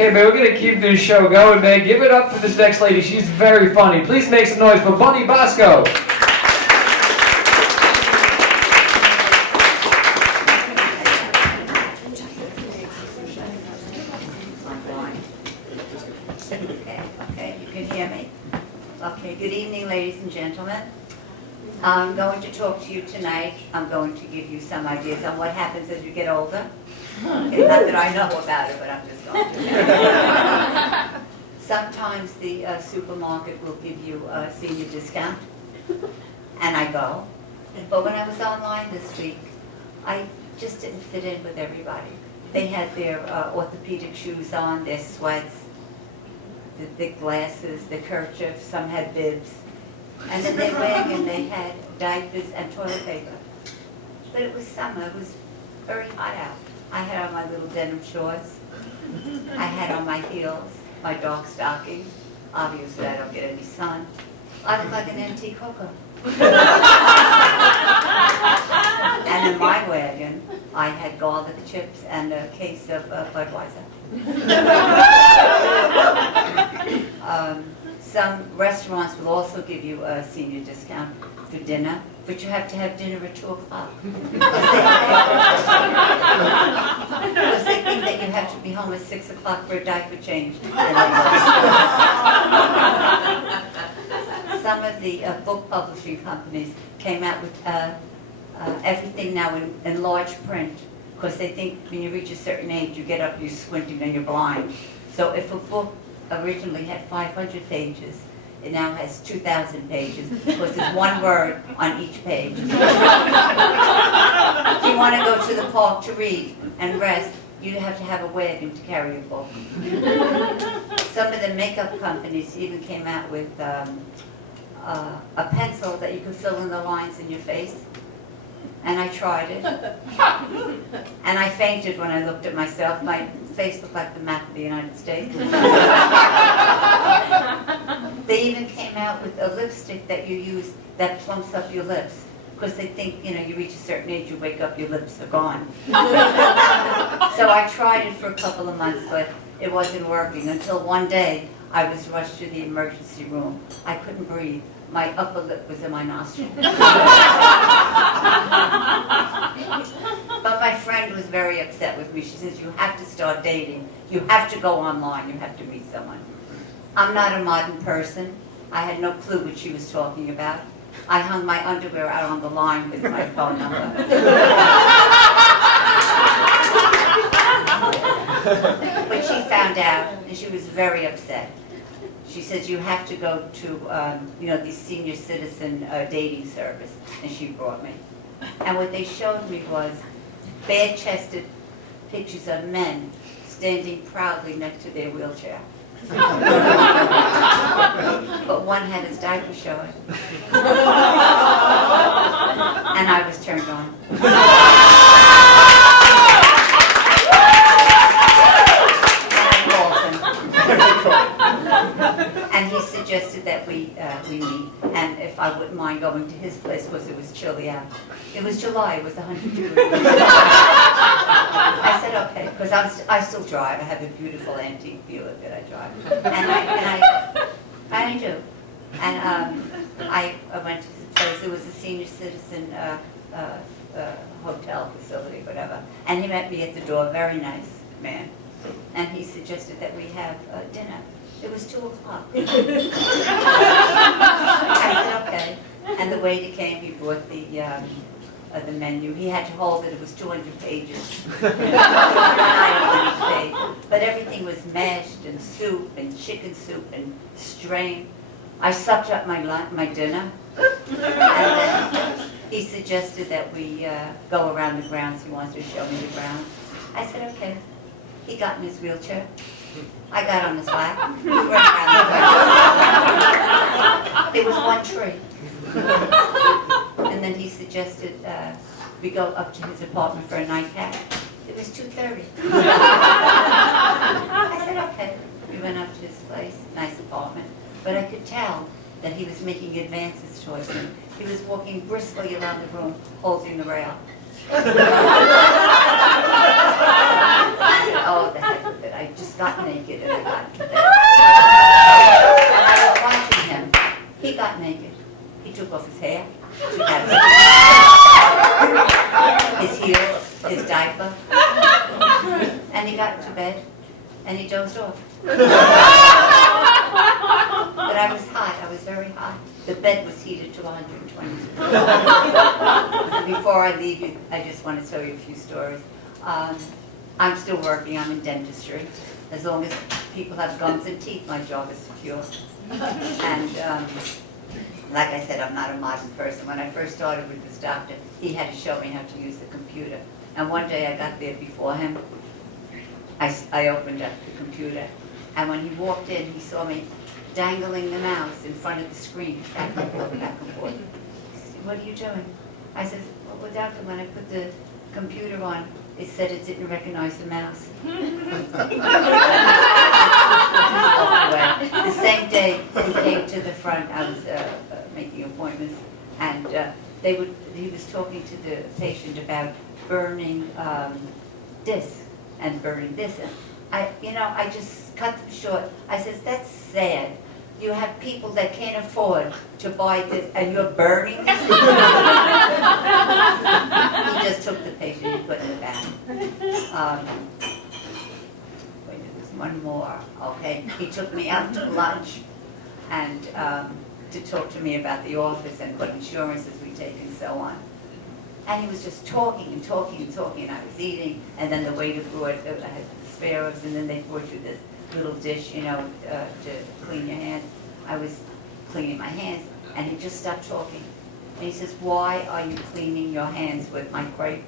Okay, man, we're going to keep this show going, man. Give it up for this next lady. She's very funny. Please make some noise for Bunny Bosco. Okay, you can hear me. Okay, good evening, ladies and gentlemen. I'm going to talk to you tonight. I'm going to give you some ideas on what happens as you get older. Okay, not that I know about it, but I'm just going to. Sometimes the supermarket will give you a senior discount, and I go. But when I was online this week, I just didn't fit in with everybody. They had their orthopedic shoes on, their sweats, the thick glasses, the kerchiefs, some had bibs. And then their wagon, they had diapers and toilet paper. But it was summer, it was very hot out. I had on my little denim shorts. I had on my heels, my dark stockings. Obviously, I don't get any sun. I look like an antique hooker. And in my wagon, I had garlic chips and a case of Budweiser. Some restaurants will also give you a senior discount for dinner, but you have to have dinner at 2 o'clock. Because they think that you have to be home at 6 o'clock for a diaper change. Some of the book publishing companies came out with everything now in large print, because they think when you reach a certain age, you get up, you're squinting, and you're blind. So if a book originally had 500 pages, it now has 2,000 pages, because there's one word on each page. If you want to go to the park to read and rest, you have to have a wagon to carry a book. Some of the makeup companies even came out with a pencil that you could fill in the lines in your face. And I tried it. And I fainted when I looked at myself. My face looked like the map of the United States. They even came out with a lipstick that you use that plumps up your lips. Because they think, you know, you reach a certain age, you wake up, your lips are gone. So I tried it for a couple of months, but it wasn't working. Until one day, I was rushed to the emergency room. I couldn't breathe. My upper lip was in my nostril. But my friend was very upset with me. She says, you have to start dating. You have to go online. You have to meet someone. I'm not a modern person. I had no clue what she was talking about. I hung my underwear out on the line with my phone number. But she found out, and she was very upset. She says, you have to go to, the senior citizen dating service. And she brought me. And what they showed me was bare-chested pictures of men standing proudly next to their wheelchair. But one had his diaper showing. And I was turned on. And he suggested that we meet, and if I wouldn't mind going to his place because it was chilly out. It was July, it was 100 degrees. I said, okay, because I still drive. I have a beautiful antique Buick that I drive. And I do. And I went to his place. It was a senior citizen hotel facility, whatever. And he met me at the door, very nice man. And he suggested that we have dinner. It was 2 o'clock. I said, okay. And the waiter came, he brought the menu. He had to hold it, it was 200 pages. But everything was mashed and soup and chicken soup and strained. I sucked up my dinner. And then he suggested that we go around the grounds. He wants to show me the grounds. I said, okay. He got in his wheelchair. I got on his lap. We ran around the There was one tree. And then he suggested we go up to his apartment for a nightcap. It was 2:30. I said, okay. We went up to his place, nice apartment. But I could tell that he was making advances towards me. He was walking briskly around the room, holding the rail. Oh, the heck with it. I I just got naked and I got into bed. And I was watching him. He got naked. He took off his hair, took out his heels, his diaper, and he got into bed and he dozed off. But I was hot. I was very hot. The bed was heated to 120. And before I leave you, I just want to tell you a few stories. I'm still working. I'm in dentistry. As long as people have gums and teeth, my job is secure. And like I said, I'm not a modern person. When I first started with this doctor, he had to show me how to use the computer. And one day I got there before him. I opened up the computer. And when he walked in, he saw me dangling the mouse in front of the screen, back and forth, back and forth. He said, "What are you doing?" I said, "Well, doctor, when I put the computer on, it said it didn't recognize the mouse." The same day he came to the front, I was making appointments, and he was talking to the patient about burning this and burning this. And I just cut them short. I says, "That's sad. You have people that can't afford to buy this, and you're burning this?" He just took the patient and put it in the back. Wait, there was one more. Okay, he took me out to lunch, and to talk to me about the office and what insurances we take and so on. And he was just talking and talking and talking, and I was eating, and then the waiter brought, I had spare ribs, and then they brought you this little dish, to clean your hands. I was cleaning my hands, and he just stopped talking. And he says, "Why are you cleaning your hands with my crepe?"